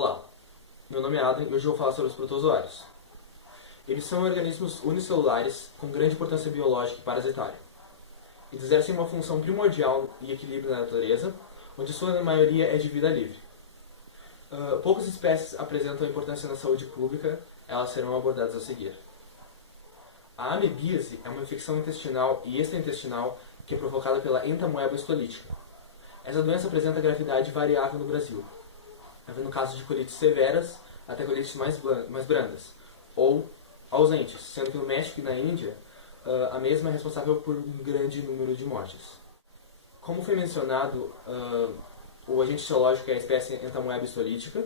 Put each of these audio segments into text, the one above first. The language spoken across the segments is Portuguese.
Olá, meu nome é Adam e hoje eu vou falar sobre os protozoários. Eles são organismos unicelulares com grande importância biológica e parasitária. Eles exercem uma função primordial e equilíbrio na natureza, onde sua maioria é de vida livre. Poucas espécies apresentam importância na saúde pública, elas serão abordadas a seguir. A amebíase é uma infecção intestinal e extraintestinal que é provocada pela entamoeba histolítica. Essa doença apresenta gravidade variável no Brasil, havendo casos de colites severas até colites mais brandas, ou ausentes, sendo que no México e na Índia a mesma é responsável por um grande número de mortes. Como foi mencionado, o agente etiológico é a espécie entamoeba histolítica.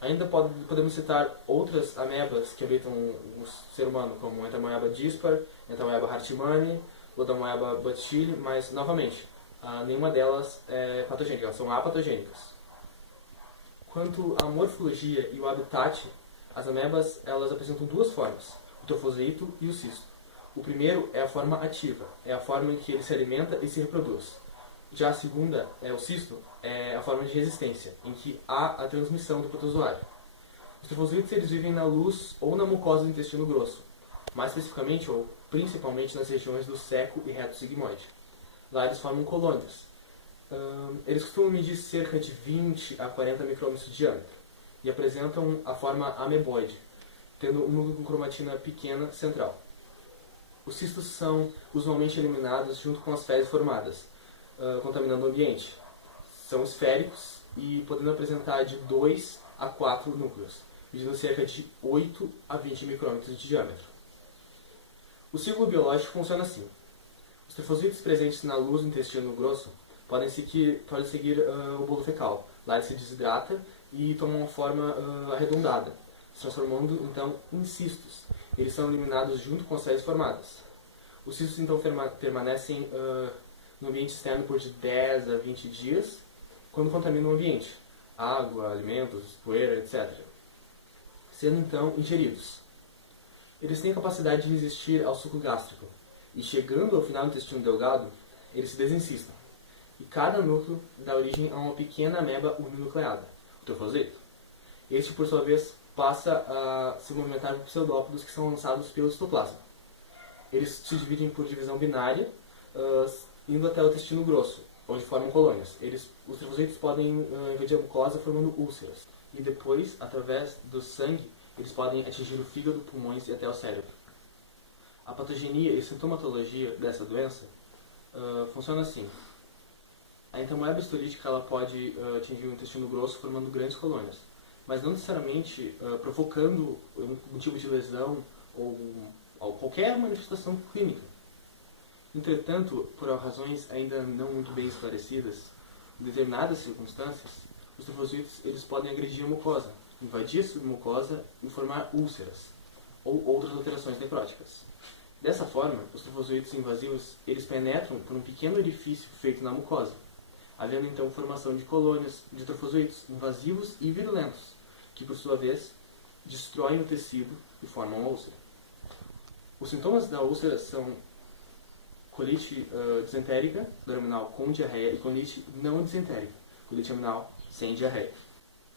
Ainda podemos citar outras amebas que habitam o ser humano, como entamoeba dispar, entamoeba hartmanni, lodomoeba buttili, mas, novamente, nenhuma delas é patogênica, elas são apatogênicas. Quanto à morfologia e o habitat, as amebas elas apresentam duas formas, o trofozoito e o cisto. O primeiro é a forma ativa, é a forma em que ele se alimenta e se reproduz. Já a segunda, o cisto, é a forma de resistência, em que há a transmissão do protozoário. Os trofozoitos eles vivem na luz ou na mucosa do intestino grosso, mais especificamente ou principalmente nas regiões do seco e reto sigmoide. Lá eles formam colônias. Eles costumam medir cerca de 20 a 40 micrômetros de diâmetro e apresentam a forma ameboide, tendo um núcleo com cromatina pequena central. Os cistos são usualmente eliminados junto com as fezes formadas, contaminando o ambiente. São esféricos e podendo apresentar de 2 a 4 núcleos, medindo cerca de 8 a 20 micrômetros de diâmetro. O ciclo biológico funciona assim. Os trofozoitos presentes na luz do intestino grosso podem seguir o bolo fecal. Lá ele se desidrata e toma uma forma arredondada, se transformando então em cistos. Eles são eliminados junto com as fezes formadas. Os cistos então permanecem no ambiente externo por de 10 a 20 dias, quando contaminam o ambiente, água, alimentos, poeira, etc., sendo então ingeridos. Eles têm a capacidade de resistir ao suco gástrico, e chegando ao final do intestino delgado, eles se desencistam. E cada núcleo dá origem a uma pequena ameba uninucleada, o trofozoito. Este, por sua vez, passa a se movimentar por pseudópodos que são lançados pelo citoplasma. Eles se dividem por divisão binária, indo até o intestino grosso, onde formam colônias. Os trofozoitos podem invadir a mucosa formando úlceras. E depois, através do sangue, eles podem atingir o fígado, pulmões e até o cérebro. A patogenia e sintomatologia dessa doença funciona assim. A entamoeba histolítica ela pode atingir o intestino grosso formando grandes colônias, mas não necessariamente provocando um tipo de lesão ou qualquer manifestação clínica. Entretanto, por razões ainda não muito bem esclarecidas, em determinadas circunstâncias, os trofozoitos eles podem agredir a mucosa, invadir a submucosa e formar úlceras ou outras alterações necróticas. Dessa forma, os trofozoitos invasivos eles penetram por um pequeno orifício feito na mucosa, havendo então formação de colônias de trofozoitos invasivos e virulentos, que por sua vez destroem o tecido e formam a úlcera. Os sintomas da úlcera são colite disentérica, abdominal com diarreia, e colite não disentérica, colite abdominal sem diarreia.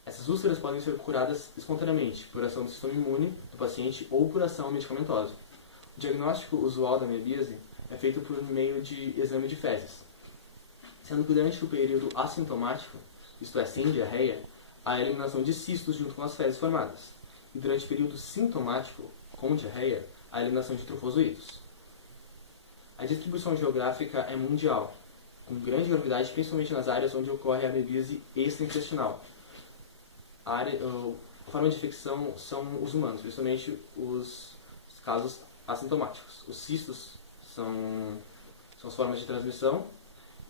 Essas úlceras podem ser curadas espontaneamente, por ação do sistema imune do paciente ou por ação medicamentosa. O diagnóstico usual da amebíase é feito por meio de exame de fezes, sendo que durante o período assintomático, isto é, sem diarreia, há a eliminação de cistos junto com as fezes formadas, e durante o período sintomático, com diarreia, há a eliminação de trofozoitos. A distribuição geográfica é mundial, com grande gravidade, principalmente nas áreas onde ocorre a amebíase extraintestinal. A forma de infecção são os humanos, principalmente os casos assintomáticos. Os cistos são as formas de transmissão,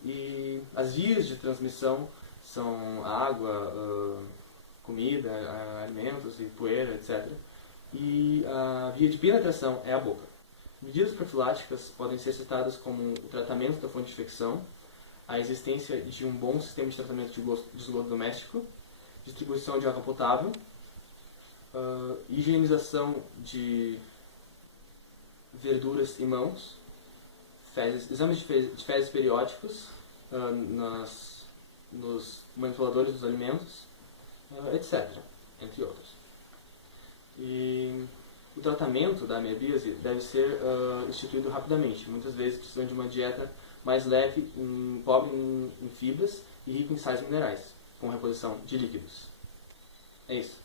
e as vias de transmissão são água, comida, alimentos e poeira, etc. E a via de penetração é a boca. Medidas profiláticas podem ser citadas como o tratamento da fonte de infecção, a existência de um bom sistema de tratamento de esgoto doméstico, distribuição de água potável, higienização de verduras e mãos, exames de fezes periódicos nos manipuladores dos alimentos etc., entre outros. E o tratamento da amebíase deve ser instituído rapidamente, muitas vezes precisando de uma dieta mais leve, pobre em fibras e rica em sais minerais, com reposição de líquidos. É isso.